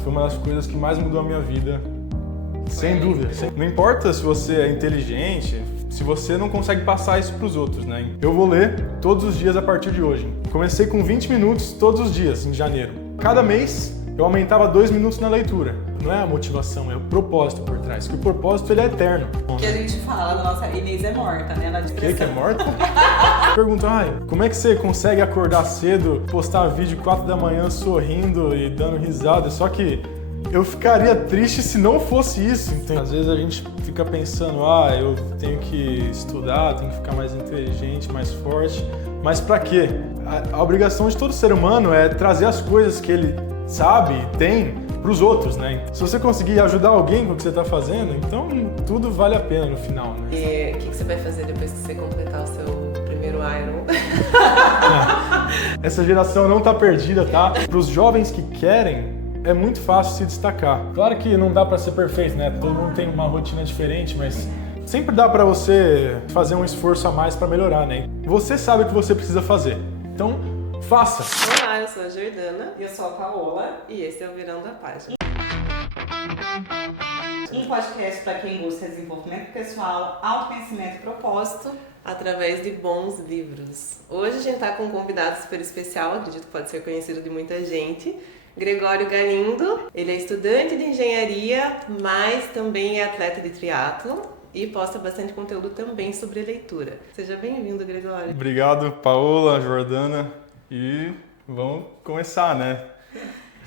foi uma das coisas que mais mudou a minha vida, sem dúvida. Não importa se você é inteligente, se você não consegue passar isso para os outros, né? Eu vou ler todos os dias a partir de hoje. Comecei com 20 minutos todos os dias, em janeiro. Cada mês eu aumentava 2 minutos na leitura. Não é a motivação, é o propósito por trás. Porque o propósito ele é eterno. O que a gente fala, nossa Inês é morta, né? Na descrição. Que é morta? Pergunta, como é que você consegue acordar cedo, postar vídeo 4 da manhã sorrindo e dando risada? Só que eu ficaria triste se não fosse isso, entende? Às vezes a gente fica pensando, eu tenho que estudar, tenho que ficar mais inteligente, mais forte. Mas pra quê? A obrigação de todo ser humano é trazer as coisas que ele sabe e tem pros outros, né? Se você conseguir ajudar alguém com o que você tá fazendo, então tudo vale a pena no final, né? E o que você vai fazer depois que você completar o seu primeiro Iron? Essa geração não tá perdida, tá? Pros jovens que querem, é muito fácil se destacar. Claro que não dá pra ser perfeito, né? Todo mundo tem uma rotina diferente, mas sempre dá pra você fazer um esforço a mais pra melhorar, né? Você sabe o que você precisa fazer, então faça! Olá, eu sou a Jordana. E eu sou a Paola. E esse é o Virando a Página. Um podcast para quem busca desenvolvimento pessoal, autoconhecimento e propósito. Através de bons livros. Hoje a gente tá com um convidado super especial, acredito que pode ser conhecido de muita gente. Gregório Galindo. Ele é estudante de engenharia, mas também é atleta de triatlo. E posta bastante conteúdo também sobre leitura. Seja bem-vindo, Gregório. Obrigado, Paola, Jordana. E vamos começar, né?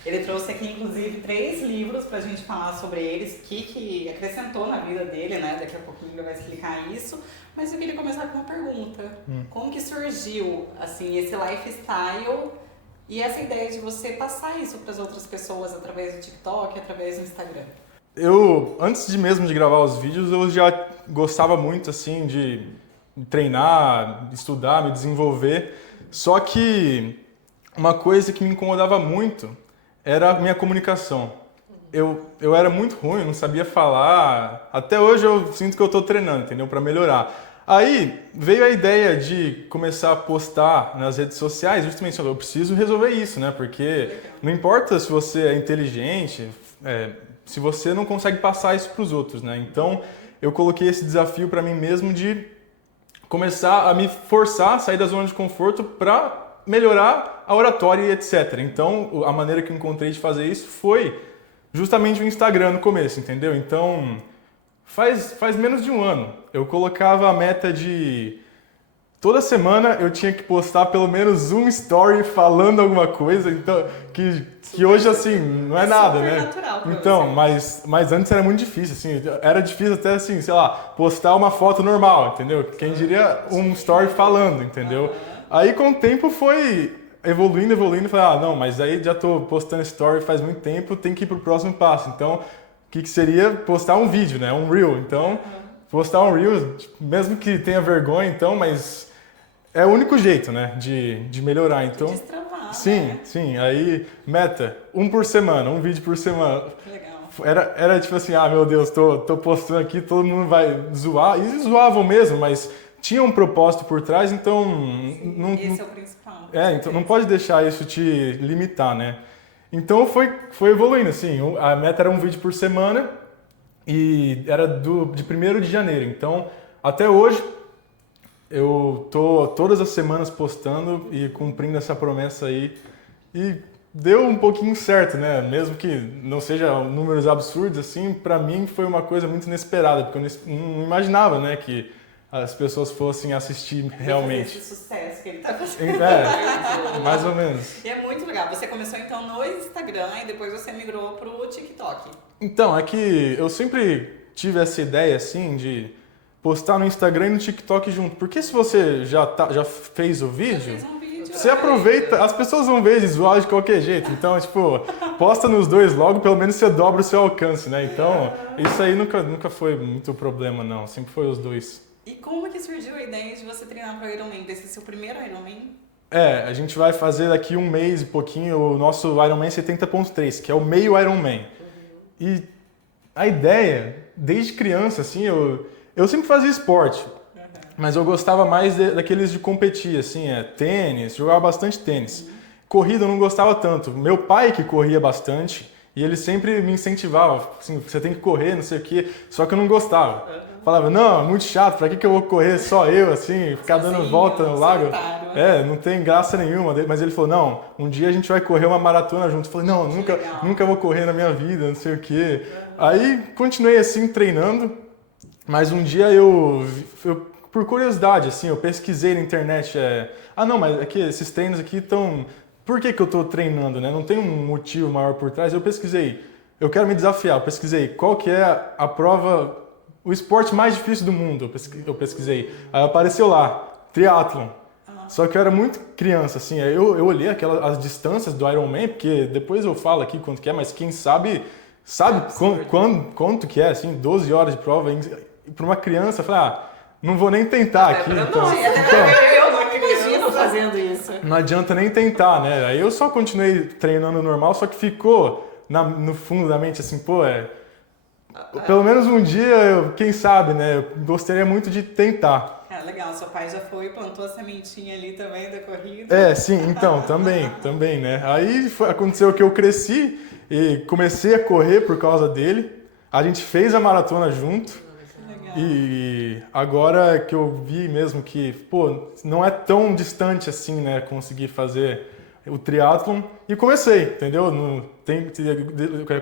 Ele trouxe aqui, inclusive, 3 livros pra gente falar sobre eles, que acrescentou na vida dele, né? Daqui a pouquinho ele vai explicar isso. Mas eu queria começar com uma pergunta. Como que surgiu, assim, esse lifestyle e essa ideia de você passar isso para as outras pessoas através do TikTok, através do Instagram? Eu, antes de mesmo de gravar os vídeos, eu já gostava muito, assim, de treinar, estudar, me desenvolver. Só que uma coisa que me incomodava muito era a minha comunicação. Eu era muito ruim, não sabia falar. Até hoje eu sinto que eu estou treinando, entendeu? Para melhorar. Aí veio a ideia de começar a postar nas redes sociais, justamente, eu preciso resolver isso, né? Porque não importa se você é inteligente, se você não consegue passar isso para os outros, né? Então eu coloquei esse desafio para mim mesmo de começar a me forçar a sair da zona de conforto para melhorar a oratória e etc. Então, a maneira que eu encontrei de fazer isso foi justamente o Instagram no começo, entendeu? Então, faz menos de um ano. Eu colocava a meta de... Toda semana eu tinha que postar pelo menos um story falando alguma coisa, então, que hoje, assim, não é nada, né? Natural pra então, você. mas antes era muito difícil, assim, era difícil até, assim, sei lá, postar uma foto normal, entendeu? Quem diria um story falando, entendeu? Aí, com o tempo, foi evoluindo, falei, não, mas aí já tô postando story faz muito tempo, tem que ir pro próximo passo. Então, o que seria postar um vídeo, né? Um reel. Então, postar um reel, mesmo que tenha vergonha, então, mas é o único jeito, né, de melhorar. Então, Destravar, sim, né? sim. Aí, meta, um por semana, um vídeo por semana. Que legal. Era tipo assim, meu Deus, tô postando aqui, todo mundo vai zoar. E zoavam mesmo, mas tinha um propósito por trás, então... Esse é o principal. Então não pode deixar isso te limitar, né? Então foi evoluindo, assim. A meta era um vídeo por semana e era de 1º de janeiro. Então, até hoje, eu tô todas as semanas postando e cumprindo essa promessa aí. E deu um pouquinho certo, né? Mesmo que não seja números absurdos, assim, pra mim foi uma coisa muito inesperada, porque eu não imaginava, né, que as pessoas fossem assistir realmente. Esse sucesso que ele tá fazendo. Mais ou menos. E é muito legal. Você começou então no Instagram e depois você migrou pro TikTok. Então, é que eu sempre tive essa ideia, assim, de postar no Instagram e no TikTok junto. Porque se você já fez o vídeo, você aproveita, as pessoas vão ver e zoar de qualquer jeito. Então, tipo, posta nos dois logo, pelo menos você dobra o seu alcance, né? Então, isso aí nunca foi muito problema, não. Sempre foi os dois. E como que surgiu a ideia de você treinar para o Ironman? Desse seu primeiro Ironman? A gente vai fazer daqui um mês e pouquinho o nosso Ironman 70.3, que é o meio Ironman. E a ideia, desde criança, assim, eu sempre fazia esporte, mas eu gostava mais daqueles de competir, assim, tênis, jogava bastante tênis. Corrida eu não gostava tanto. Meu pai que corria bastante, E ele sempre me incentivava, assim, você tem que correr, não sei o quê, só que eu não gostava. Falava, não, é muito chato, pra que eu vou correr só eu, assim, ficar dando volta no lago? Não tem graça nenhuma. Mas ele falou, não, um dia a gente vai correr uma maratona junto. Eu falei, não, nunca vou correr na minha vida, não sei o quê. Aí continuei assim, treinando, mas um dia eu por curiosidade, assim, eu pesquisei na internet, não, mas aqui, esses treinos aqui estão... Por que eu estou treinando, né? Não tem um motivo maior por trás. Eu pesquisei, eu quero me desafiar. Eu pesquisei qual que é a prova, o esporte mais difícil do mundo. Eu pesquisei. Aí apareceu lá, triatlon. Só que eu era muito criança, assim. Aí eu olhei as distâncias do Ironman, porque depois eu falo aqui quanto que é, mas quem sabe quanto que é, assim, 12 horas de prova. Para uma criança, eu falei, não vou nem tentar aqui. Eu não me imagino fazendo isso. Não adianta nem tentar, né? Aí eu só continuei treinando normal, só que ficou no fundo da mente assim, pelo menos um dia, quem sabe, né? Eu gostaria muito de tentar. Legal, seu pai já plantou a sementinha ali também da corrida. Sim, então, também, né? Aí aconteceu que eu cresci e comecei a correr por causa dele. A gente fez a maratona junto. E agora que eu vi mesmo que, não é tão distante assim, né, conseguir fazer o triatlon. E comecei, entendeu?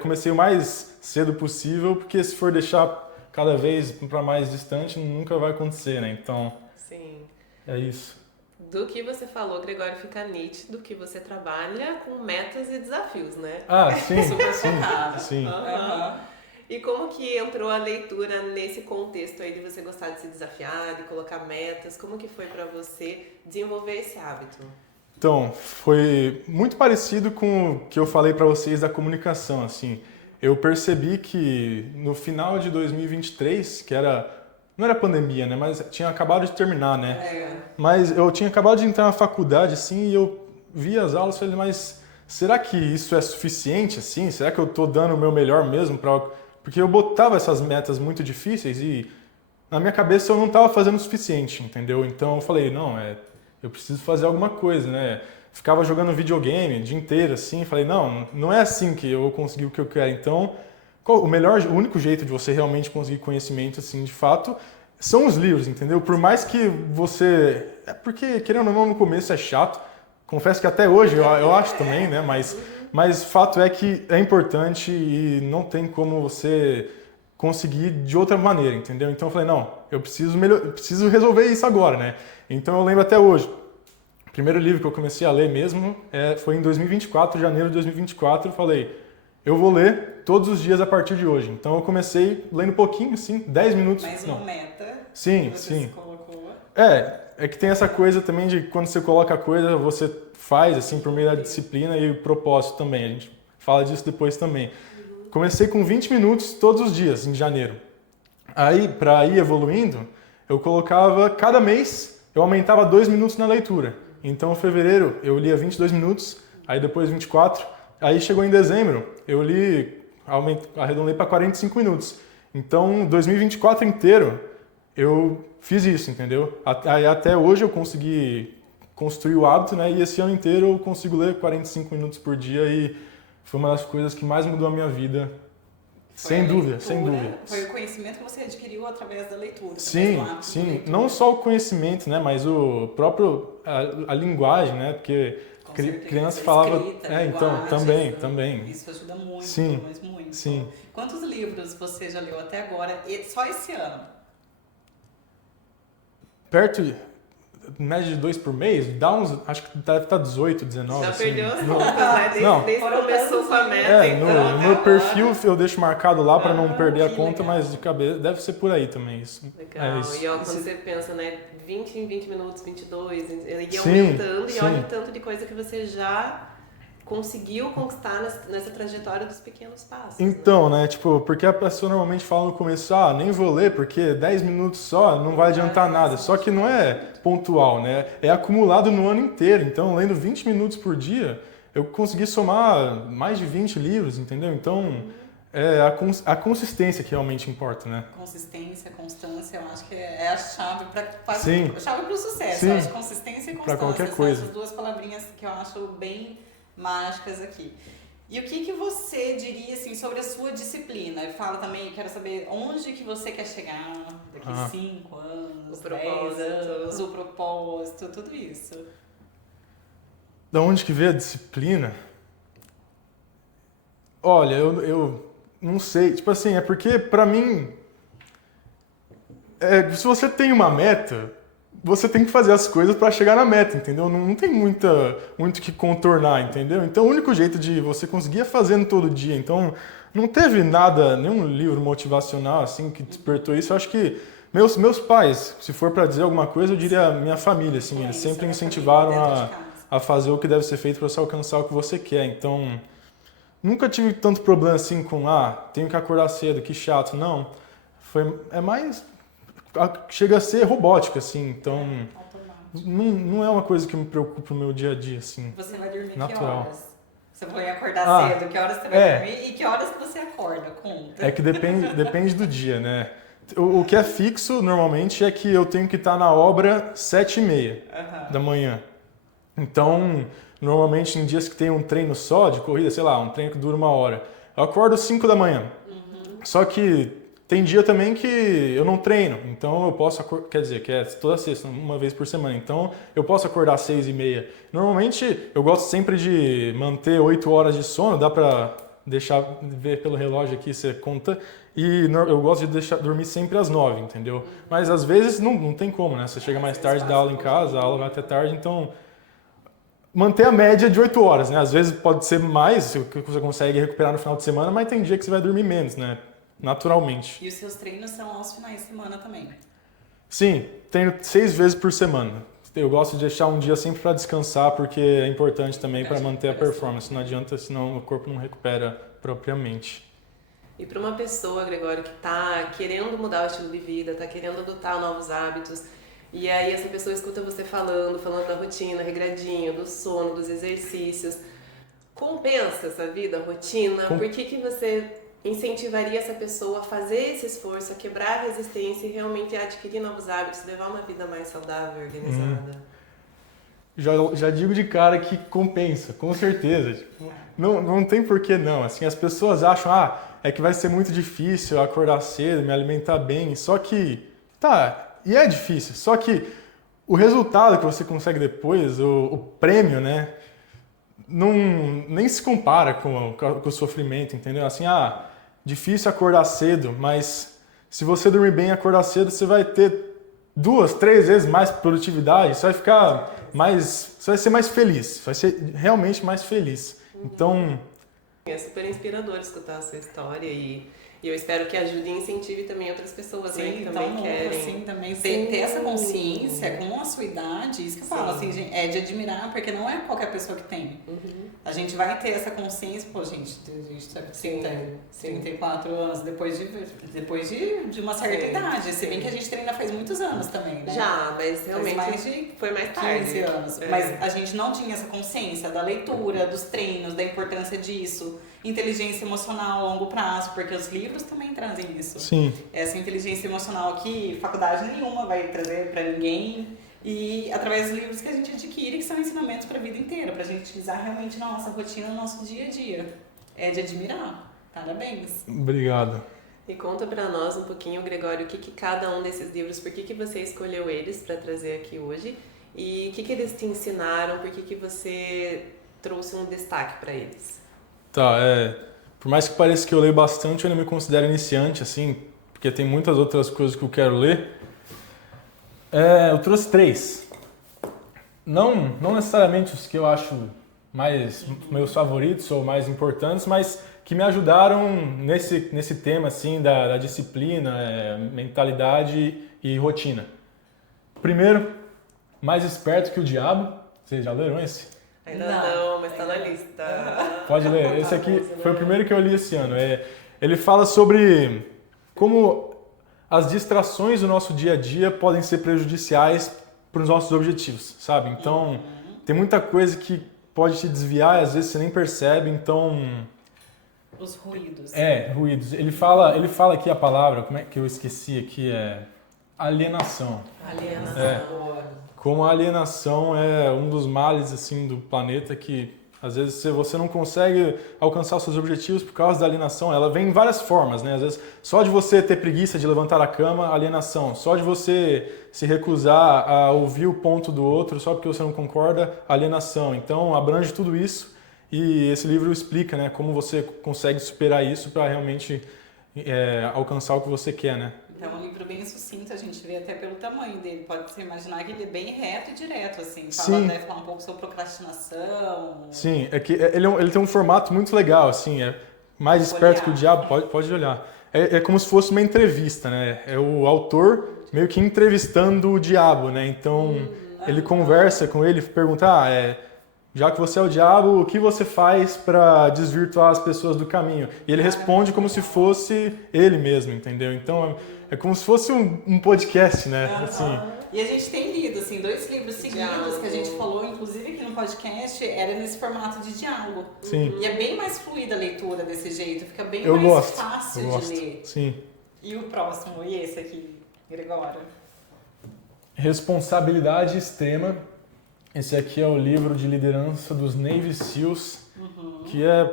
Comecei o mais cedo possível, porque se for deixar cada vez para mais distante, nunca vai acontecer, né? Então, sim. É isso. Do que você falou, Gregório, fica nítido que você trabalha com metas e desafios, né? Sim, super sim. E como que entrou a leitura nesse contexto aí de você gostar de se desafiar, de colocar metas? Como que foi para você desenvolver esse hábito? Então, foi muito parecido com o que eu falei para vocês da comunicação, assim. Eu percebi que no final de 2023, não era pandemia, né, mas tinha acabado de terminar, né? Mas eu tinha acabado de entrar na faculdade, assim, e eu vi as aulas e falei, mas será que isso é suficiente, assim? Será que eu tô dando o meu melhor mesmo Porque eu botava essas metas muito difíceis e na minha cabeça eu não estava fazendo o suficiente, entendeu? Então eu falei, eu preciso fazer alguma coisa, né? Ficava jogando videogame o dia inteiro, assim, falei, não é assim que eu vou conseguir o que eu quero. Então, o único jeito de você realmente conseguir conhecimento, assim, de fato, são os livros, entendeu? Por mais que você... porque, querendo ou não, no começo é chato. Confesso que até hoje eu acho também, né? Mas fato é que é importante e não tem como você conseguir de outra maneira, entendeu? Então eu falei, eu preciso resolver isso agora, né? Então eu lembro até hoje. O primeiro livro que eu comecei a ler mesmo foi em 2024, janeiro de 2024. Eu falei, eu vou ler todos os dias a partir de hoje. Então eu comecei lendo pouquinho, assim, 10 minutos. Mais uma meta. Sim. Se colocou. É que tem essa coisa também de quando você coloca a coisa, você faz assim por meio da disciplina e o propósito também. A gente fala disso depois também. Comecei com 20 minutos todos os dias em janeiro. Aí, para ir evoluindo, eu colocava cada mês, eu aumentava 2 minutos na leitura. Então, em fevereiro eu lia 22 minutos, aí depois 24, aí chegou em dezembro, eu arredondei para 45 minutos. Então, 2024 inteiro eu fiz isso, entendeu? Aí até hoje eu consegui construir o hábito, né? E esse ano inteiro eu consigo ler 45 minutos por dia e foi uma das coisas que mais mudou a minha vida. Sem dúvida. Foi o conhecimento que você adquiriu através da leitura. Sim. Não só o conhecimento, né? Mas o próprio... a linguagem, né? Porque criança falava... Escrita, então, também. Isso ajuda muito, mas muito. Sim. Quantos livros você já leu até agora? Só esse ano? Perto de... média de 2 por mês, acho que deve estar 18, 19. Já assim. perdeu as contas, né? Desde que começou com a meta. No meu perfil eu deixo marcado lá para não perder a conta, mas de cabeça deve ser por aí também isso. Legal. Isso. E quando você pensa, né, 20 em 20 minutos, 22, e aumentando, e olha o tanto de coisa que você já conseguiu conquistar nessa trajetória dos pequenos passos. Então, né, porque a pessoa normalmente fala no começo, nem vou ler porque 10 minutos só não vai adiantar nada. Só que não é pontual, né? É acumulado no ano inteiro. Então, lendo 20 minutos por dia, eu consegui somar mais de 20 livros, entendeu? Então, é a consistência que realmente importa, né? Consistência, constância, eu acho que é a chave para o sucesso. Sim. Eu acho consistência e constância para qualquer são coisa. essas duas palavrinhas que eu acho bem mágicas aqui. E o que você diria assim, sobre a sua disciplina? Fala também, quero saber onde que você quer chegar daqui 5 anos, 10 anos, o propósito, tudo isso. Da onde que veio a disciplina? Olha, eu não sei. Tipo assim, é porque pra mim, se você tem uma meta, você tem que fazer as coisas pra chegar na meta, entendeu? Não tem muito que contornar, entendeu? Então o único jeito de você conseguir é fazendo todo dia. Então não teve nada, nenhum livro motivacional assim que despertou isso. Eu acho que meus pais, se for pra dizer alguma coisa, eu diria minha família, assim, eles sempre incentivaram a fazer o que deve ser feito pra você alcançar o que você quer. Então nunca tive tanto problema assim com, tenho que acordar cedo, que chato. Não, é mais, chega a ser robótico, assim, então não é uma coisa que me preocupa no meu dia a dia, assim. Você vai dormir natural. Que horas? Você vai acordar cedo, que horas você vai dormir e que horas que você acorda? Conta. É que depende do dia, né? O que é fixo, normalmente, é que eu tenho que estar na obra 7h30 da manhã. Então, normalmente em dias que tem um treino só de corrida, sei lá, um treino que dura 1 hora, eu acordo 5 da manhã. Só que tem dia também que eu não treino, então eu posso quer dizer, que é toda sexta, uma vez por semana, então eu posso acordar às 6h30. Normalmente eu gosto sempre de manter 8 horas de sono, dá pra deixar ver pelo relógio aqui, você conta, e eu gosto de dormir sempre às 9, entendeu? Mas às vezes não tem como, né? Você chega mais tarde, dá aula em casa, a aula vai até tarde, então manter a média de 8 horas, né? Às vezes pode ser mais, que você consegue recuperar no final de semana, mas tem dia que você vai dormir menos, né? Naturalmente. E os seus treinos são aos finais de semana também? Sim, treino 6 vezes por semana. Eu gosto de deixar um dia sempre para descansar, porque é importante também para manter a performance. Não adianta, senão o corpo não recupera propriamente. E para uma pessoa, Gregório, que está querendo mudar o estilo de vida, está querendo adotar novos hábitos, e aí essa pessoa escuta você falando da rotina, regradinho, do sono, dos exercícios. Compensa essa vida, a rotina? Por que você incentivaria essa pessoa a fazer esse esforço, a quebrar a resistência e realmente adquirir novos hábitos, levar uma vida mais saudável, organizada? Já digo de cara que compensa, com certeza. Tipo, não tem por que não. Assim, as pessoas acham, é que vai ser muito difícil eu acordar cedo, me alimentar bem. Só que, e é difícil. Só que o resultado que você consegue depois, o prêmio, né, nem se compara com o sofrimento, entendeu? Assim, difícil acordar cedo, mas se você dormir bem e acordar cedo, você vai ter 2, 3 vezes mais produtividade, você vai ficar você vai ser mais feliz, você vai ser realmente mais feliz. Então... É super inspirador escutar a sua história e eu espero que ajude e incentive também outras pessoas, né, que também querem. Assim, também ter essa consciência com a sua idade, isso que eu falo, assim, gente, é de admirar, porque não é qualquer pessoa que tem. A gente vai ter essa consciência, a gente tá com 34 anos, depois de uma certa idade, se bem que a gente treina faz muitos anos também, né? Já, mas realmente foi mais tarde. 15 anos. Mas a gente não tinha essa consciência da leitura, dos treinos, da importância disso. Inteligência emocional a longo prazo, porque os livros também trazem isso. Sim. Essa inteligência emocional que faculdade nenhuma vai trazer para ninguém, e através dos livros que a gente adquire, que são ensinamentos para a vida inteira, para a gente utilizar realmente na nossa rotina, no nosso dia a dia. É de admirar. Parabéns. Obrigado. E conta para nós um pouquinho, Gregório, o que cada um desses livros, por que você escolheu eles para trazer aqui hoje, e o que eles te ensinaram, por que você trouxe um destaque para eles? Por mais que pareça que eu leio bastante, eu ainda me considero iniciante, assim, porque tem muitas outras coisas que eu quero ler. Eu trouxe 3. Não necessariamente os que eu acho meus favoritos ou mais importantes, mas que me ajudaram nesse tema, assim, da disciplina, mentalidade e rotina. Primeiro, Mais Esperto que o Diabo. Vocês já leram esse? Ainda não, mas tá na lista. Pode ler. Esse aqui foi o primeiro que eu li esse ano. Ele fala sobre como as distrações do nosso dia a dia podem ser prejudiciais para os nossos objetivos, sabe? Então, tem muita coisa que pode te desviar e às vezes você nem percebe, então... Os ruídos. Ruídos. Ele fala aqui a palavra, como é que eu esqueci aqui? Alienação. Alienação. Como a alienação é um dos males assim do planeta que Às vezes se você não consegue alcançar os seus objetivos por causa da alienação, ela vem em várias formas, né? Às vezes só de você ter preguiça de levantar a cama, alienação. Só de você se recusar a ouvir o ponto do outro só porque você não concorda, alienação. Então abrange tudo isso e esse livro explica, né, como você consegue superar isso para realmente alcançar o que você quer, né? É um livro bem sucinto, a gente vê até pelo tamanho dele. Pode-se imaginar que ele é bem reto e direto, assim. Deve falar um pouco sobre procrastinação. Sim, é que ele tem um formato muito legal, assim, é mais esperto que o diabo, pode olhar. É como se fosse uma entrevista, né? É o autor meio que entrevistando o diabo, né? Então, ele conversa com ele, pergunta, já que você é o diabo, o que você faz para desvirtuar as pessoas do caminho? E ele responde como se fosse ele mesmo, entendeu? Então, é como se fosse um podcast, né? Assim. E a gente tem lido, assim, 2 livros seguidos que a gente falou, inclusive aqui no podcast, era nesse formato de diálogo. Sim. E é bem mais fluida a leitura desse jeito, fica bem fácil de ler. Sim. E o próximo, e esse aqui, Gregório? Responsabilidade Extrema. Esse aqui é o livro de liderança dos Navy SEALs, que A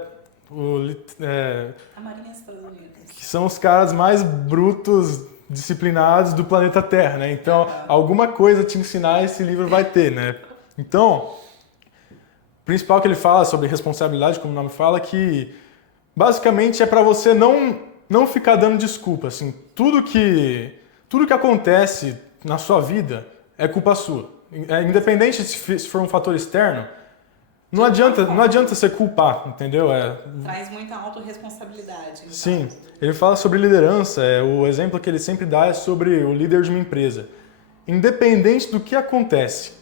Marinha dos Estados Unidos. Que são os caras mais brutos, disciplinados do planeta Terra, né? Então, alguma coisa te ensinar esse livro vai ter, né? Então, o principal que ele fala sobre responsabilidade, como o nome fala, que basicamente é para você não ficar dando desculpa, assim. Tudo que acontece na sua vida é culpa sua. Independente se for um fator externo, não adianta você culpar, entendeu? Traz muita autorresponsabilidade. Sim, ele fala sobre liderança, o exemplo que ele sempre dá é sobre o líder de uma empresa. Independente do que acontece,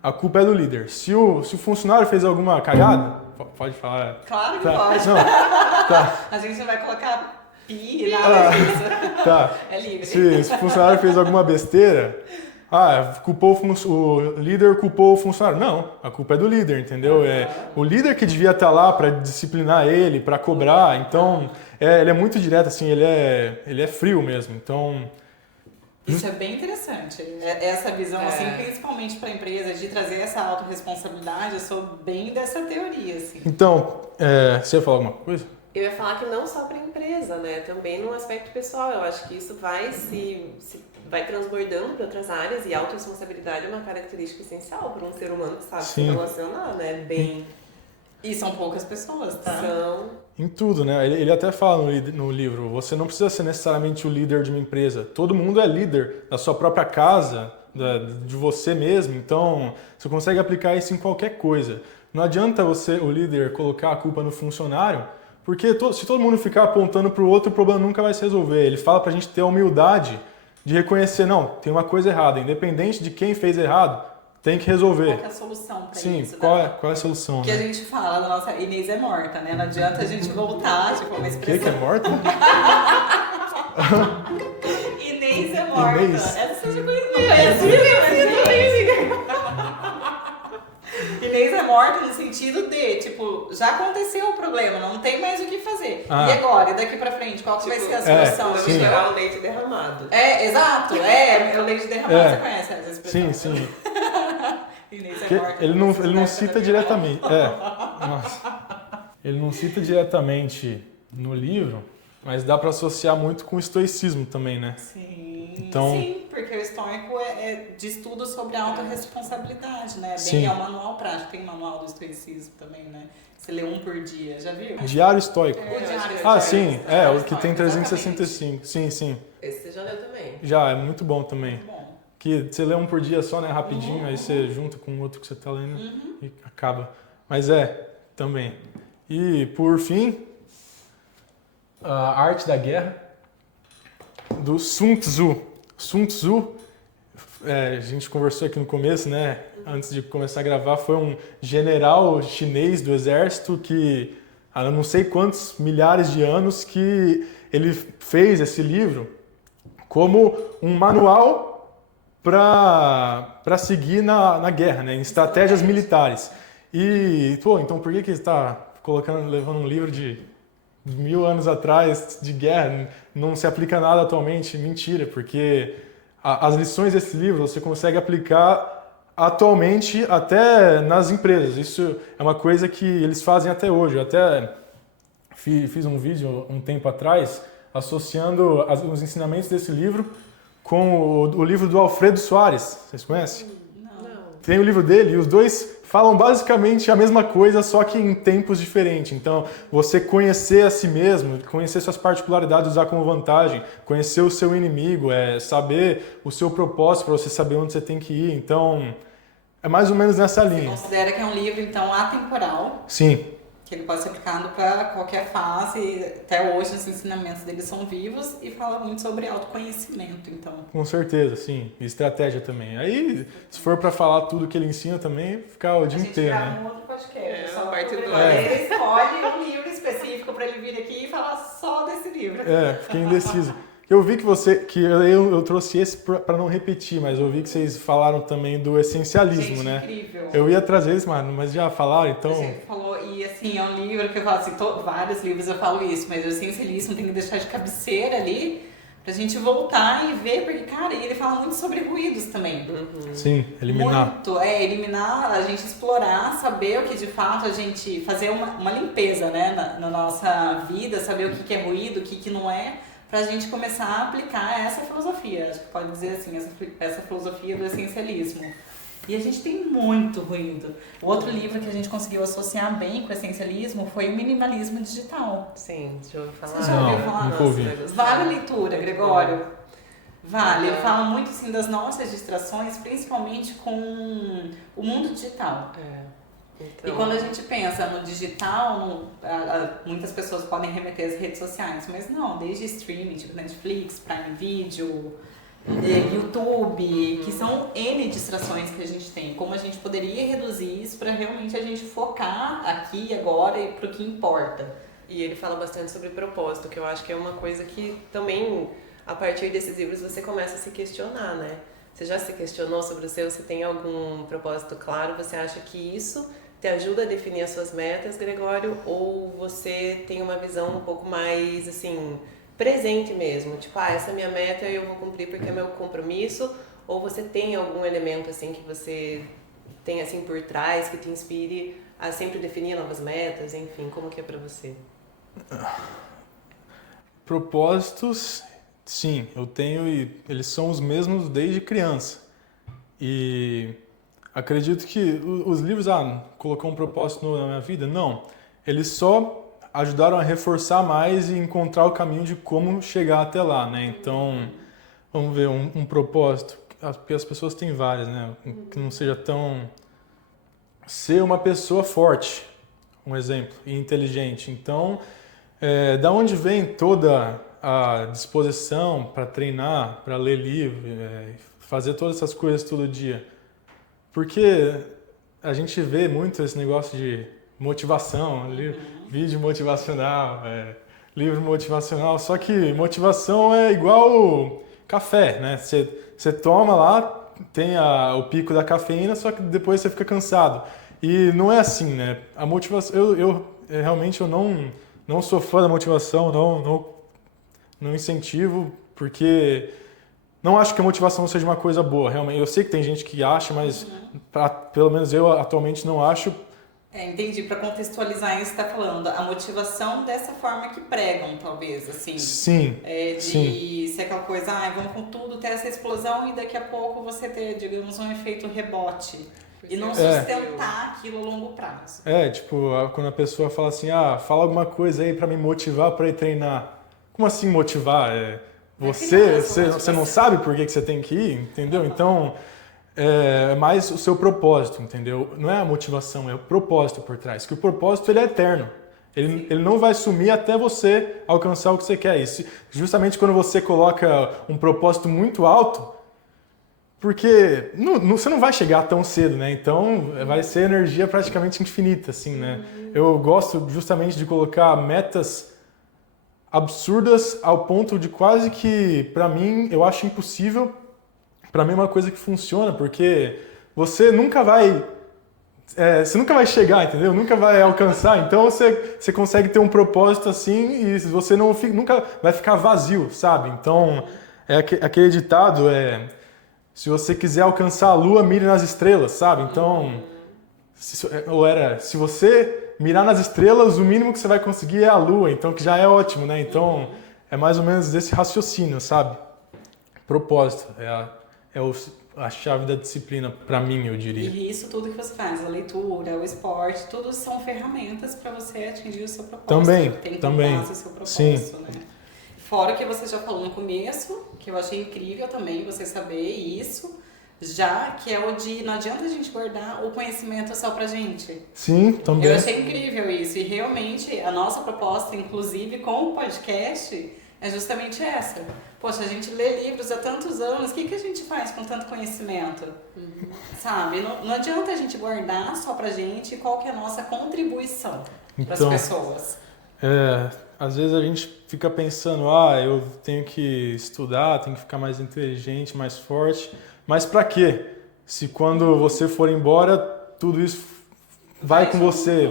a culpa é do líder. Se o funcionário fez alguma cagada, pode falar. Claro que pode. Não, tá. A gente não vai colocar pi, nada disso. Tá. É livre. Se o funcionário fez alguma besteira, o líder culpou o funcionário. Não, a culpa é do líder, entendeu? É o líder que devia estar lá para disciplinar ele, para cobrar. Então, ele é muito direto, assim, ele é frio mesmo. Então, isso é bem interessante. Essa visão, assim, principalmente para a empresa, de trazer essa autorresponsabilidade, eu sou bem dessa teoria, assim. Então, você ia falar alguma coisa? Eu ia falar que não só para a empresa, né? Também no aspecto pessoal. Eu acho que isso vai vai transbordando para outras áreas e a autorresponsabilidade é uma característica essencial para um ser humano que sabe se relacionar, né? Bem. E são poucas pessoas, tá? São. Em tudo, né? Ele até fala no livro, você não precisa ser necessariamente o líder de uma empresa. Todo mundo é líder da sua própria casa, de você mesmo. Então, você consegue aplicar isso em qualquer coisa. Não adianta o líder, colocar a culpa no funcionário, porque se todo mundo ficar apontando para o outro, o problema nunca vai se resolver. Ele fala para a gente ter a humildade de reconhecer, não, tem uma coisa errada. Independente de quem fez errado, tem que resolver. Qual que é a solução para isso? Sim, qual é a solução? Que a gente fala, nossa, Inês é morta, né? Não adianta a gente voltar, tipo, uma expressão. Que é morta? Inês é morta. Inês. Essa você já conhecia, Inês é morta no sentido de, tipo, já aconteceu o problema, não tem mais o que fazer. E agora? E daqui pra frente? Qual que vai ser a solução? Vamos tirar o leite derramado. Exato. O leite derramado, você conhece essa expressão? Sim. Inês é morta. Ele não cita diretamente. Ele não cita diretamente no livro, mas dá para associar muito com o estoicismo também, né? Sim, porque o estoico de estudo sobre a autorresponsabilidade, né? Sim. É um manual prático, tem um manual do estoicismo também, né? Você lê um por dia, já viu? Diário Estoico. O Diário Ah, Estoico. sim, o que tem 365. Sim. Esse você já leu também? Já, é muito bom também. Muito bom. Que você lê um por dia só, né, rapidinho, aí você junta com o outro que você tá lendo e acaba. Mas também. E, por fim, A Arte da Guerra, do Sun Tzu. Sun Tzu, a gente conversou aqui no começo, né, antes de começar a gravar, foi um general chinês do exército que, há não sei quantos milhares de anos, que ele fez esse livro como um manual para seguir na guerra, né, em estratégias militares. E, então por que ele está levando um livro de 1000 anos atrás de guerra, não se aplica nada atualmente? Mentira, porque as lições desse livro você consegue aplicar atualmente até nas empresas. Isso é uma coisa que eles fazem até hoje. Eu até fiz um vídeo um tempo atrás associando os ensinamentos desse livro com o livro do Alfredo Soares. Vocês conhecem? Não. Tem o livro dele e os dois falam basicamente a mesma coisa, só que em tempos diferentes. Então, você conhecer a si mesmo, conhecer suas particularidades, usar como vantagem, conhecer o seu inimigo, saber o seu propósito para você saber onde você tem que ir. Então, é mais ou menos nessa linha. Você considera que é um livro, então, atemporal? Sim. Que ele pode ser aplicado para qualquer fase. Até hoje, os ensinamentos dele são vivos e fala muito sobre autoconhecimento, então. Com certeza, sim. E estratégia também. Aí, se for para falar tudo que ele ensina também, ficar o dia inteiro, A gente grava né? um outro podcast. Só parte porque dois. ele escolhe um livro específico para ele vir aqui e falar só desse livro. Fiquei indeciso. Eu vi que eu trouxe esse para não repetir, mas eu vi que vocês falaram também do essencialismo, Gente, né? incrível. Eu ia trazer esse, mas já falaram, então. A gente falou, e assim, é um livro que eu falo assim, vários livros eu falo isso, mas o essencialismo tem que deixar de cabeceira ali pra gente voltar e ver, porque, cara, ele fala muito sobre ruídos também. Sim, eliminar. Muito, eliminar, a gente explorar, saber o que de fato a gente, fazer uma limpeza, né, na nossa vida, saber o que é ruído, o que não é, pra gente começar a aplicar essa filosofia, acho que pode dizer assim, essa filosofia do essencialismo. E a gente tem muito ruído. O outro livro que a gente conseguiu associar bem com o essencialismo foi o minimalismo digital. Sim, já ouvi falar. Você já ouviu falar? Nunca ouvi. Vale a leitura, Gregório. Vale. Uhum. Ele fala muito assim, das nossas distrações, principalmente com o mundo digital. Então, E quando a gente pensa no digital, muitas pessoas podem remeter às redes sociais, mas não, desde streaming, tipo Netflix, Prime Video, YouTube, que são N distrações que a gente tem. Como a gente poderia reduzir isso para realmente a gente focar aqui e agora e pro que importa. E ele fala bastante sobre propósito, que eu acho que é uma coisa que também, a partir desses livros, você começa a se questionar, né? Você já se questionou sobre o seu? Você tem algum propósito claro? Você acha que isso te ajuda a definir as suas metas, Gregório? Ou você tem uma visão um pouco mais, assim, presente mesmo? Tipo, essa é a minha meta e eu vou cumprir porque é meu compromisso? Ou você tem algum elemento, assim, que você tem, assim, por trás, que te inspire a sempre definir novas metas? Enfim, como que é pra você? Propósitos, sim, eu tenho e eles são os mesmos desde criança. E acredito que os livros, colocou um propósito na minha vida? Não. Eles só ajudaram a reforçar mais e encontrar o caminho de como chegar até lá, né? Então, vamos ver, um propósito, porque as pessoas têm várias, né? Que não seja tão... Ser uma pessoa forte, um exemplo, e inteligente. Então, da onde vem toda a disposição para treinar, para ler livro, fazer todas essas coisas todo dia? Porque a gente vê muito esse negócio de motivação, vídeo motivacional, livro motivacional, só que motivação é igual café, né? Você toma lá, tem o pico da cafeína, só que depois você fica cansado. E não é assim, né? A motivação, eu realmente não sou fã da motivação, não incentivo, porque não acho que a motivação seja uma coisa boa, realmente. Eu sei que tem gente que acha, mas pelo menos eu atualmente não acho. Entendi. Para contextualizar isso, você está falando a motivação dessa forma que pregam, talvez, assim. Sim. De ser aquela coisa, vamos com tudo, ter essa explosão e daqui a pouco você ter, digamos, um efeito rebote. E não sustentar aquilo a longo prazo. Tipo, quando a pessoa fala assim, fala alguma coisa aí para me motivar para ir treinar. Como assim motivar? Você não sabe por que você tem que ir, entendeu? Então, é mais o seu propósito, entendeu? Não é a motivação, é o propósito por trás. Que o propósito, ele é eterno. Ele não vai sumir até você alcançar o que você quer. E justamente quando você coloca um propósito muito alto, porque você não vai chegar tão cedo, né? Então, vai ser energia praticamente infinita, assim, né? Eu gosto justamente de colocar metas absurdas ao ponto de quase que, pra mim, eu acho impossível. Pra mim é uma coisa que funciona, porque você nunca vai chegar, entendeu? Nunca vai alcançar. Então, você consegue ter um propósito assim e você nunca vai ficar vazio, sabe? Então, aquele ditado se você quiser alcançar a lua, mire nas estrelas, sabe? Então, se você mirar nas estrelas, o mínimo que você vai conseguir é a lua, então que já é ótimo, né? Então, é mais ou menos desse raciocínio, sabe? Propósito, a chave da disciplina, para mim, eu diria. E isso tudo que você faz, a leitura, o esporte, tudo são ferramentas para você atingir o seu propósito. Também. O seu propósito, Sim. né? Fora que você já falou no começo, que eu achei incrível também você saber isso, já que é o de não adianta a gente guardar o conhecimento só pra gente. Sim, também. Eu achei incrível isso e realmente a nossa proposta, inclusive com o podcast, é justamente essa. Poxa, a gente lê livros há tantos anos, o que a gente faz com tanto conhecimento? Sabe? Não adianta a gente guardar só pra gente qual que é a nossa contribuição para as pessoas. Às vezes a gente fica pensando, eu tenho que estudar, tenho que ficar mais inteligente, mais forte, mas pra quê? Se quando você for embora, tudo isso vai com você.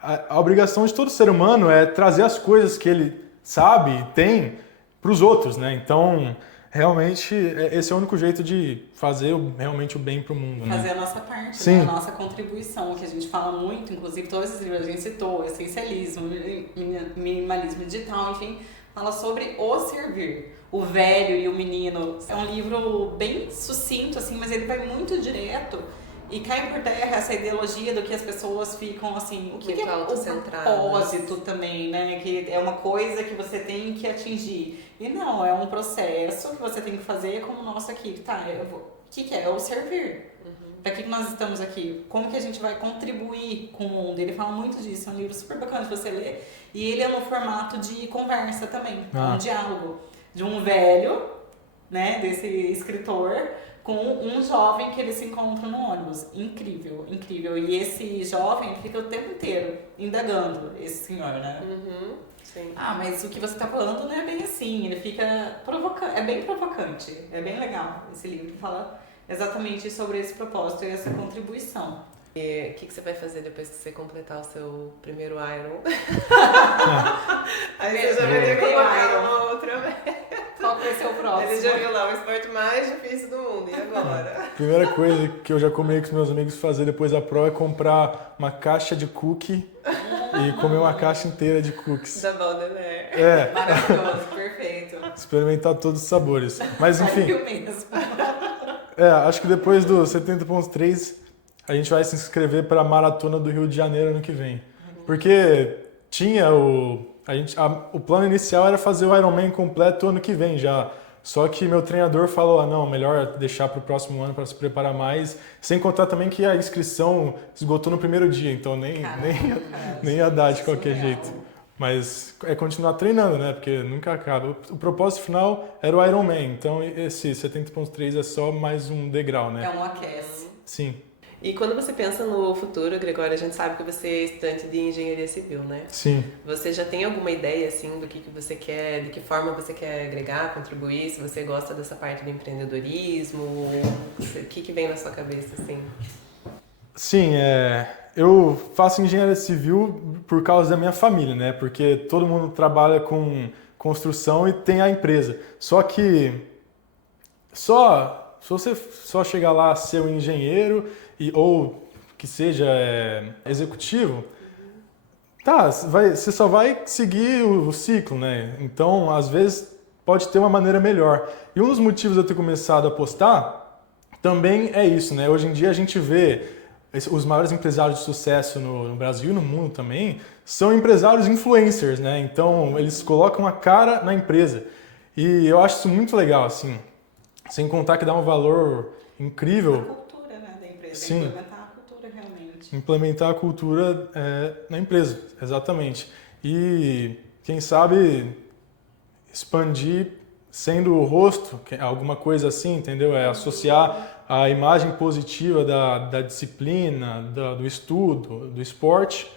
A obrigação de todo ser humano é trazer as coisas que ele sabe e tem para os outros, né? Então, realmente, esse é o único jeito de fazer realmente o bem para o mundo, né? Fazer a nossa parte, Sim. né? A nossa contribuição, que a gente fala muito, inclusive todos esses livros a gente citou, essencialismo, minimalismo digital, enfim, fala sobre o servir. O Velho e o Menino. É um livro bem sucinto, assim, mas ele vai muito direto e cai por terra essa ideologia do que as pessoas ficam assim, o que é o propósito também, né? Que é uma coisa que você tem que atingir. E não, é um processo que você tem que fazer como o nosso aqui. Tá, o que é? É o servir. Para que nós estamos aqui? Como que a gente vai contribuir com o mundo? Ele fala muito disso, é um livro super bacana de você ler. E ele é no formato de conversa também, um diálogo. De um velho, né, desse escritor, com um jovem que eles se encontram no ônibus. Incrível, incrível. E esse jovem fica o tempo inteiro indagando esse senhor, né? Sim. Mas o que você tá falando não é bem assim. Ele fica provocante, é bem provocante. É bem legal esse livro que fala exatamente sobre esse propósito e essa contribuição. E o que você vai fazer depois que você completar o seu primeiro Iron? Aí você já vai ter que colocar uma outra meta. Qual vai ser o próximo? Ele já viu lá o esporte mais difícil do mundo, e agora? Primeira coisa que eu já combinei com os meus amigos fazer depois da prova é comprar uma caixa de cookie e comer uma caixa inteira de cookies. Da Baudelaire. Maravilhoso, perfeito. Experimentar todos os sabores. Mas enfim. Mesmo. Acho que depois do 70.3 a gente vai se inscrever para a Maratona do Rio de Janeiro ano que vem. Porque tinha o plano inicial era fazer o Ironman completo ano que vem já. Só que meu treinador falou, não, melhor deixar para o próximo ano para se preparar mais. Sem contar também que a inscrição esgotou no primeiro dia, então nem ia dar de qualquer jeito. Mas é continuar treinando, né? Porque nunca acaba. O propósito final era o Ironman, então esse 70.3 é só mais um degrau, né? É um aquece. Sim. E quando você pensa no futuro, Gregório, a gente sabe que você é estudante de engenharia civil, né? Sim. Você já tem alguma ideia, assim, do que você quer, de que forma você quer agregar, contribuir? Se você gosta dessa parte do empreendedorismo, o que vem na sua cabeça, assim? Sim, eu faço engenharia civil por causa da minha família, né? Porque todo mundo trabalha com construção e tem a empresa. Só que se você só chegar lá a ser um engenheiro ou que seja executivo, você só vai seguir o ciclo, né? Então, às vezes, pode ter uma maneira melhor. E um dos motivos de eu ter começado a apostar também é isso, né? Hoje em dia a gente vê os maiores empresários de sucesso no Brasil e no mundo também são empresários influencers, né? Então, eles colocam a cara na empresa. E eu acho isso muito legal, assim. Sem contar que dá um valor incrível. A cultura, né, da empresa. Sim. Implementar a cultura realmente. Implementar a cultura na empresa, exatamente. E, quem sabe, expandir sendo o rosto, alguma coisa assim, entendeu? Associar a imagem positiva da disciplina, do estudo, do esporte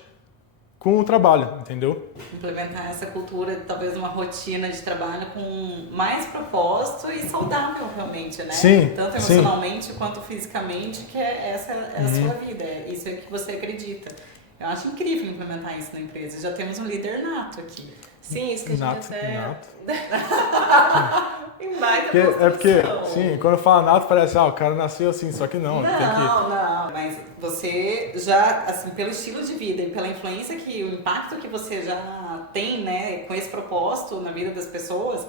com o trabalho, entendeu? Implementar essa cultura, talvez uma rotina de trabalho com mais propósito e saudável realmente, né? Sim, tanto emocionalmente quanto fisicamente, que essa é a sua vida, isso é o que você acredita. Eu acho incrível implementar isso na empresa. Já temos um líder nato aqui. Sim, isso que a gente Nato. Em baita Porque, construção. sim, quando fala nato parece, o cara nasceu assim, só que não. Não, mas você já, assim, pelo estilo de vida e pela influência o impacto que você já tem, né, com esse propósito na vida das pessoas,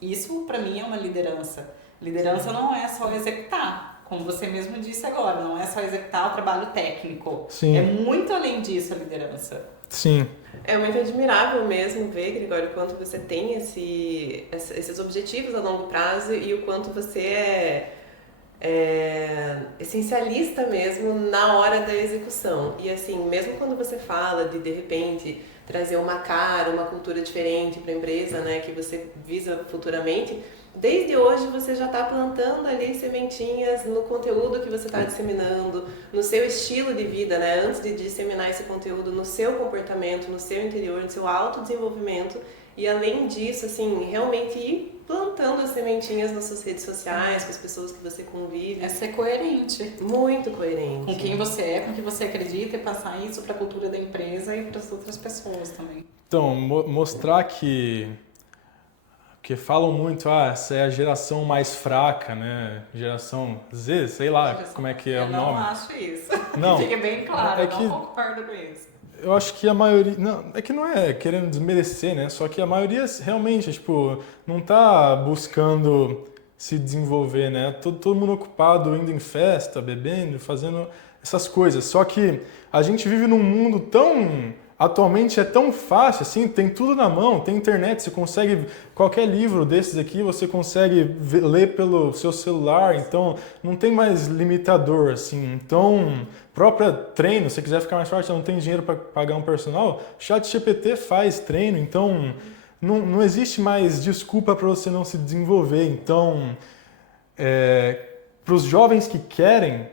isso pra mim é uma liderança. Liderança não é só executar, como você mesmo disse agora, não é só executar o trabalho técnico. Sim. É muito além disso a liderança. Sim. É muito admirável mesmo ver, Gregório, o quanto você tem esses objetivos a longo prazo e o quanto você é essencialista mesmo na hora da execução. E assim, mesmo quando você fala de repente trazer uma cara, uma cultura diferente para a empresa, né, que você visa futuramente, desde hoje você já está plantando ali sementinhas no conteúdo que você está disseminando, no seu estilo de vida, né, antes de disseminar esse conteúdo, no seu comportamento, no seu interior, no seu autodesenvolvimento. E além disso, assim, realmente ir plantando as sementinhas nas suas redes sociais, com as pessoas que você convive. É ser coerente. Muito coerente. Com quem você é, com o que você acredita e passar isso para a cultura da empresa e para as outras pessoas também. Então, mostrar que falam muito, essa é a geração mais fraca, né? Geração Z, sei lá como é que é o nome. Eu não acho isso. Não. Fique bem claro, É eu que- não concordo com isso. Eu acho que a maioria... não é querendo desmerecer, né? Só que a maioria realmente, tipo, não tá buscando se desenvolver, né? Todo mundo ocupado, indo em festa, bebendo, fazendo essas coisas. Só que a gente vive num mundo tão... Atualmente é tão fácil, assim, tem tudo na mão, tem internet, você consegue... Qualquer livro desses aqui você consegue ler pelo seu celular, então não tem mais limitador, assim. Então, própria treino, se você quiser ficar mais forte, não tem dinheiro para pagar um personal, ChatGPT faz treino, então não existe mais desculpa para você não se desenvolver. Então, para os jovens que querem,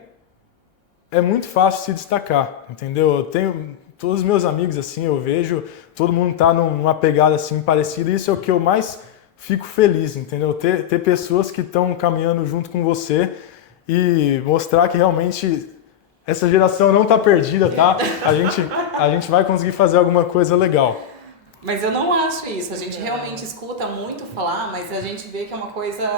é muito fácil se destacar, entendeu? Eu tenho todos os meus amigos, assim, eu vejo, todo mundo tá numa pegada, assim, parecida, e isso é o que eu mais fico feliz, entendeu? Ter pessoas que estão caminhando junto com você e mostrar que realmente essa geração não tá perdida, tá? A gente vai conseguir fazer alguma coisa legal. Mas eu não acho isso. A gente realmente escuta muito falar, mas a gente vê que é uma coisa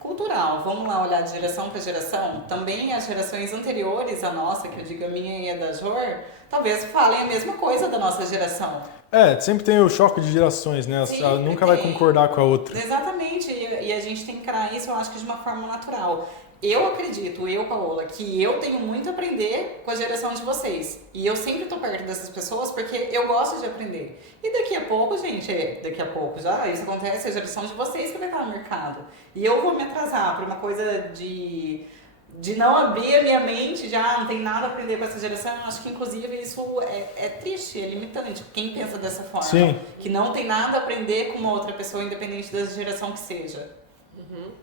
cultural. Vamos lá olhar de geração para geração. Também as gerações anteriores à nossa, que eu digo a minha e a da Jor, talvez falem a mesma coisa da nossa geração. Sempre tem o choque de gerações, né? Ela nunca vai concordar com a outra. Exatamente. E a gente tem que encarar isso, eu acho que de uma forma natural. Eu acredito, Paola, que eu tenho muito a aprender com a geração de vocês. E eu sempre tô perto dessas pessoas porque eu gosto de aprender. E daqui a pouco, gente, já isso acontece, a geração de vocês que vai estar no mercado. E eu vou me atrasar por uma coisa de não abrir a minha mente, já não tem nada a aprender com essa geração. Eu acho que, inclusive, isso é triste, é limitante. Quem pensa dessa forma, Sim. Que não tem nada a aprender com uma outra pessoa, independente da geração que seja. Uhum.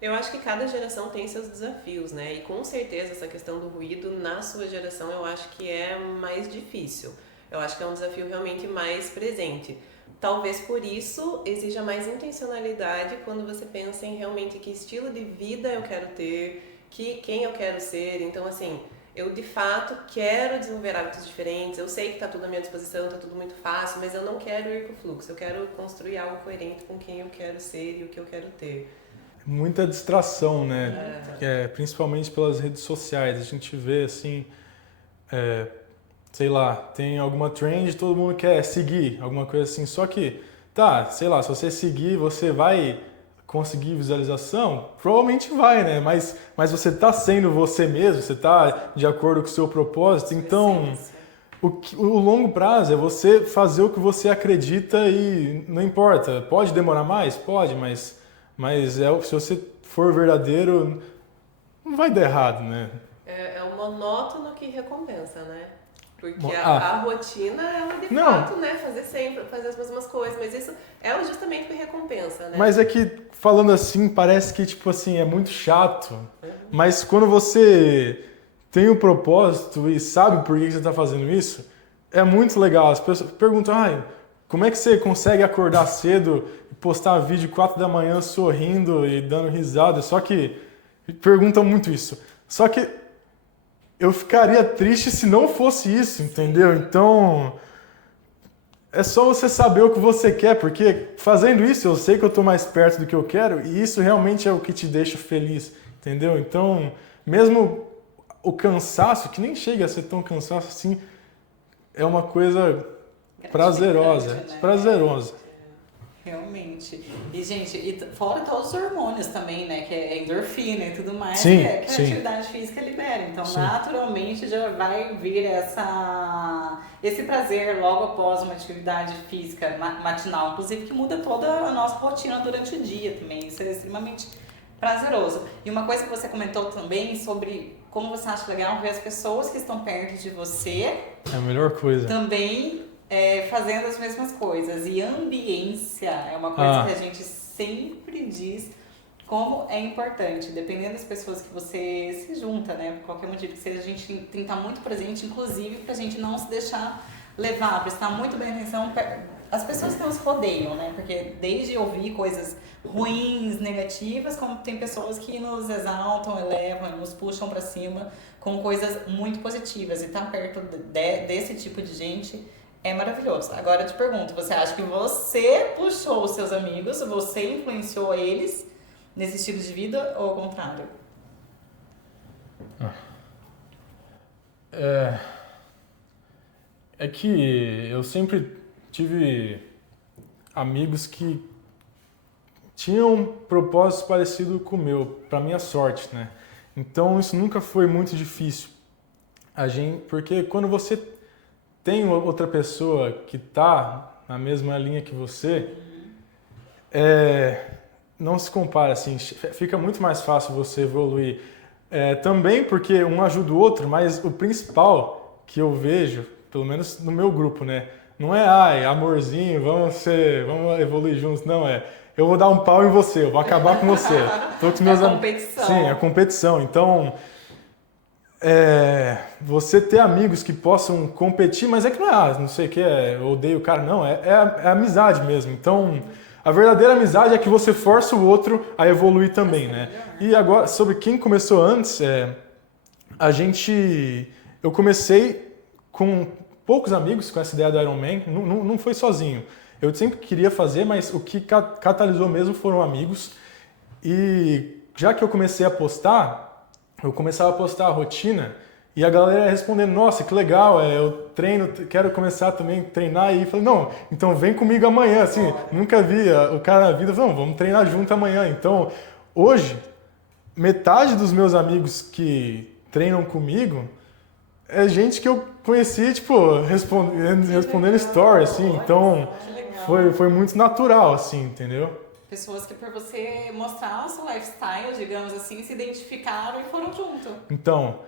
Eu acho que cada geração tem seus desafios, né? E com certeza essa questão do ruído na sua geração eu acho que é mais difícil. Eu acho que é um desafio realmente mais presente. Talvez por isso exija mais intencionalidade quando você pensa em realmente que estilo de vida eu quero ter, quem eu quero ser. Então, assim, eu de fato quero desenvolver hábitos diferentes, eu sei que está tudo à minha disposição, está tudo muito fácil, mas eu não quero ir com o fluxo, eu quero construir algo coerente com quem eu quero ser e o que eu quero ter. Muita distração, né? Principalmente pelas redes sociais. A gente vê, assim, sei lá, tem alguma trend, todo mundo quer seguir, alguma coisa assim. Só que, sei lá, se você seguir, você vai conseguir visualização? Provavelmente vai, né? Mas você tá sendo você mesmo, você tá de acordo com o seu propósito. Então, o longo prazo é você fazer o que você acredita e não importa. Pode demorar mais? Pode, mas se você for verdadeiro, não vai dar errado, né? É o monótono que recompensa, né? Porque a rotina, ela de fato, né? Fazer as mesmas coisas, mas isso é justamente o que recompensa, né? Mas é que, falando assim, parece que, tipo assim, é muito chato. Mas quando você tem um propósito e sabe por que você está fazendo isso, é muito legal. As pessoas perguntam, como é que você consegue acordar cedo e postar vídeo 4 da manhã sorrindo e dando risada? Só que perguntam muito isso. Só que eu ficaria triste se não fosse isso, entendeu? Então, é só você saber o que você quer, porque fazendo isso eu sei que eu estou mais perto do que eu quero e isso realmente é o que te deixa feliz, entendeu? Então, mesmo o cansaço, que nem chega a ser tão cansaço assim, é uma coisa prazerosa, né? prazerosa. Realmente. E, gente, e fora todos os hormônios também, né? Que é endorfina e tudo mais, Sim, que a sim. atividade física libera. Então, Sim. naturalmente, já vai vir esse prazer logo após uma atividade física matinal, inclusive, que muda toda a nossa rotina durante o dia também. Isso é extremamente prazeroso. E uma coisa que você comentou também sobre como você acha legal ver as pessoas que estão perto de você É a melhor coisa. também fazendo as mesmas coisas. E ambiência é uma coisa que a gente sempre diz como é importante. Dependendo das pessoas que você se junta, né? Por qualquer motivo que seja, a gente tem que estar muito presente, inclusive pra gente não se deixar levar, prestar muito bem atenção às pessoas que nos rodeiam, né? Porque desde ouvir coisas ruins, negativas, como tem pessoas que nos exaltam, elevam, nos puxam pra cima com coisas muito positivas. E estar perto desse tipo de gente é maravilhoso. Agora eu te pergunto, você acha que você puxou os seus amigos, você influenciou eles nesse estilo de vida ou ao contrário? É que eu sempre tive amigos que tinham propósitos parecidos com o meu, para minha sorte, né? Então isso nunca foi muito difícil. Porque quando você tem outra pessoa que está na mesma linha que você, não se compara, assim, fica muito mais fácil você evoluir. Também porque um ajuda o outro, mas o principal que eu vejo, pelo menos no meu grupo, né? Não é, amorzinho, vamos evoluir juntos, não eu vou dar um pau em você, eu vou acabar com você. Tô com os meus competição. Sim, é competição. Então, você ter amigos que possam competir, mas é que não é, não sei o que, eu odeio o cara, não, é amizade mesmo. Então, a verdadeira amizade é que você força o outro a evoluir também, né? E agora, sobre quem começou antes, eu comecei com poucos amigos com essa ideia do Iron Man, não foi sozinho. Eu sempre queria fazer, mas o que catalisou mesmo foram amigos. E já que eu comecei a postar, eu começava a postar a rotina e a galera respondendo, nossa, que legal, eu treino, quero começar também a treinar. E eu falei, não, então vem comigo amanhã, assim, nunca vi o cara na vida, vamos treinar junto amanhã. Então, hoje, metade dos meus amigos que treinam comigo é gente que eu conheci, tipo, respondendo story, assim, então foi muito natural, assim, entendeu? Pessoas que por você mostrar o seu lifestyle, digamos assim, se identificaram e foram junto. Então,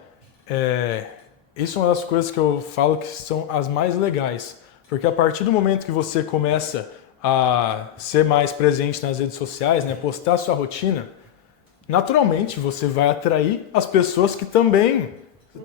isso é uma das coisas que eu falo que são as mais legais, porque a partir do momento que você começa a ser mais presente nas redes sociais, né, postar a sua rotina, naturalmente você vai atrair as pessoas que também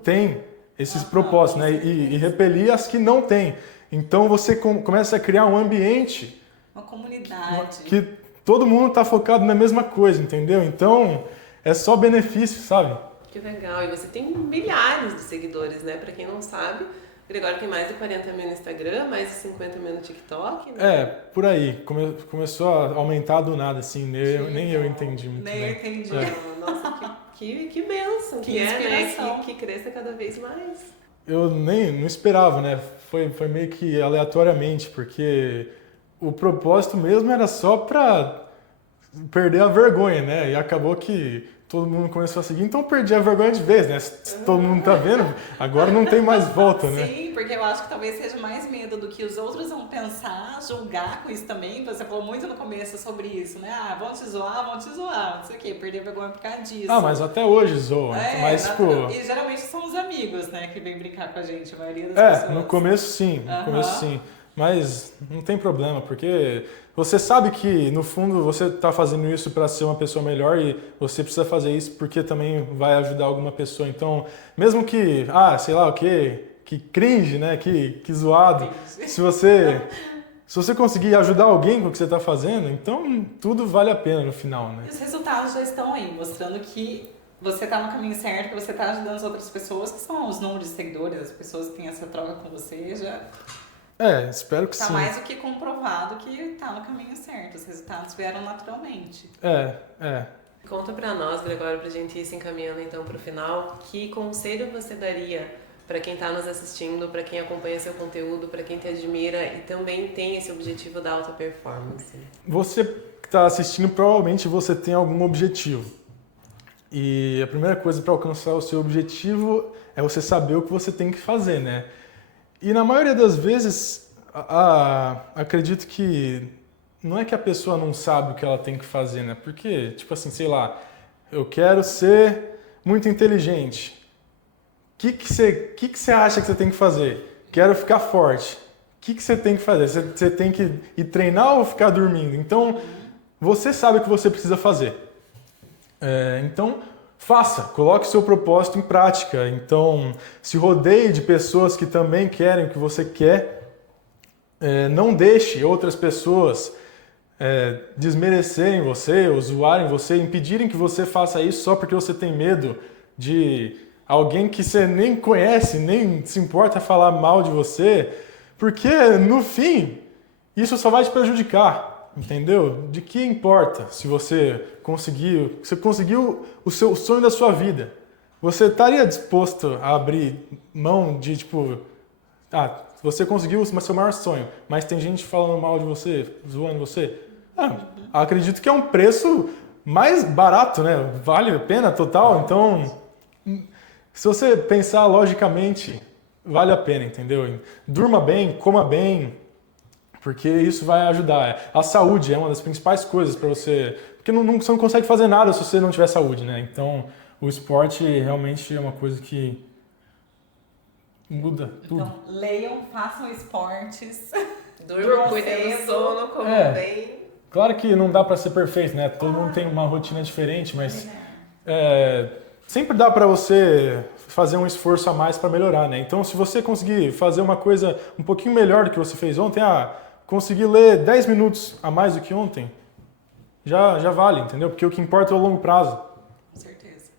têm esses propósitos, né? E repelir as que não têm. Então você começa a criar um ambiente, uma comunidade, que todo mundo está focado na mesma coisa, entendeu? Então é só benefício, sabe? Que legal. E você tem milhares de seguidores, né? Pra quem não sabe, o Gregório tem mais de 40 mil no Instagram, mais de 50 mil no TikTok, né? Por aí. Começou a aumentar do nada, assim, nem eu entendi muito bem. Nem entendi. Nossa, que bênção que inspiração. né? Que cresça cada vez mais. Eu não esperava, né? Foi meio que aleatoriamente, porque o propósito mesmo era só pra perder a vergonha, né? E acabou que todo mundo começou a seguir, então eu perdi a vergonha de vez, né? Se todo mundo tá vendo, agora não tem mais volta, né? Sim, porque eu acho que talvez seja mais medo do que os outros vão pensar, julgar com isso também. Você falou muito no começo sobre isso, né? Vão te zoar, não sei o quê, perder a vergonha por causa disso. Mas até hoje zoam. Mas, E geralmente são os amigos, né, que vêm brincar com a gente, a maioria das pessoas. No começo sim, Mas não tem problema, porque você sabe que, no fundo, você está fazendo isso para ser uma pessoa melhor e você precisa fazer isso porque também vai ajudar alguma pessoa. Então, mesmo que, sei lá o quê, que cringe, né, que zoado, se você conseguir ajudar alguém com o que você está fazendo, então tudo vale a pena no final, né? E os resultados já estão aí, mostrando que você está no caminho certo, que você está ajudando as outras pessoas, que são os números de seguidores, as pessoas que têm essa troca com você, Espero que Tá sim. mais do que comprovado que tá no caminho certo. Os resultados vieram naturalmente. Conta pra nós, Gregório, pra gente ir se encaminhando então pro final, que conselho você daria para quem tá nos assistindo, para quem acompanha seu conteúdo, para quem te admira e também tem esse objetivo da alta performance? Você que está assistindo, provavelmente você tem algum objetivo. E a primeira coisa para alcançar o seu objetivo é você saber o que você tem que fazer, né? E na maioria das vezes, acredito que não é que a pessoa não sabe o que ela tem que fazer, né? Porque, tipo assim, sei lá, eu quero ser muito inteligente. O que você acha que você tem que fazer? Quero ficar forte. O que você tem que fazer? Você tem que ir treinar ou ficar dormindo? Então, você sabe o que você precisa fazer. Então, faça, coloque o seu propósito em prática. Então, se rodeie de pessoas que também querem o que você quer. Não deixe outras pessoas desmerecerem você, ou zoarem você, impedirem que você faça isso só porque você tem medo de alguém que você nem conhece, nem se importa falar mal de você, porque no fim, isso só vai te prejudicar, entendeu? De que importa se você conseguiu o sonho da sua vida? Você estaria disposto a abrir mão de, você conseguiu o seu maior sonho, mas tem gente falando mal de você, zoando você? Acredito que é um preço mais barato, né? Vale a pena total, então... Se você pensar logicamente, vale a pena, entendeu? Durma bem, coma bem, porque isso vai ajudar. A saúde é uma das principais coisas para você... Porque você não consegue fazer nada se você não tiver saúde, né? Então, o esporte realmente é uma coisa que muda tudo. Então, leiam, façam esportes. Durmam, cuidem do sono, comam bem. Claro que não dá para ser perfeito, né? Todo mundo tem uma rotina diferente, mas... sempre dá para você fazer um esforço a mais para melhorar, né? Então, se você conseguir fazer uma coisa um pouquinho melhor do que você fez ontem, conseguir ler 10 minutos a mais do que ontem, já vale, entendeu? Porque o que importa é o longo prazo. Com certeza.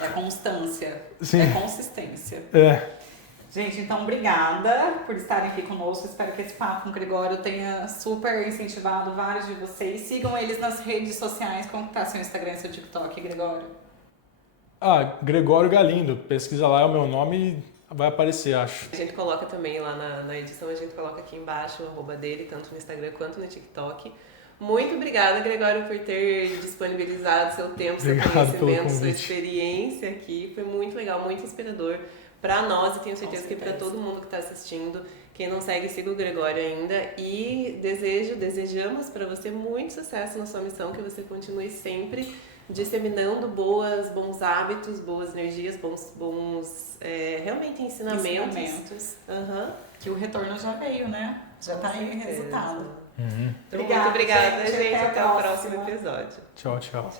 É a constância. Sim. É consistência. Gente, então, obrigada por estarem aqui conosco. Espero que esse papo com o Gregório tenha super incentivado vários de vocês. Sigam eles nas redes sociais. Como tá seu Instagram e seu TikTok, Gregório? Gregório Galindo. Pesquisa lá, é o meu nome e vai aparecer, acho. A gente coloca também lá na edição, a gente coloca aqui embaixo o arroba dele, tanto no Instagram quanto no TikTok. Muito obrigada, Gregório, por ter disponibilizado seu tempo, seu conhecimento, sua experiência aqui. Foi muito legal, muito inspirador para nós e tenho certeza que para todo mundo que está assistindo. Quem não segue, siga o Gregório ainda. E desejamos para você muito sucesso na sua missão, que você continue sempre disseminando bons hábitos, boas energias, bons realmente ensinamentos. Que o retorno já veio, né? Já está aí o resultado. Então, muito obrigada, gente. Até o próximo episódio. Tchau, tchau.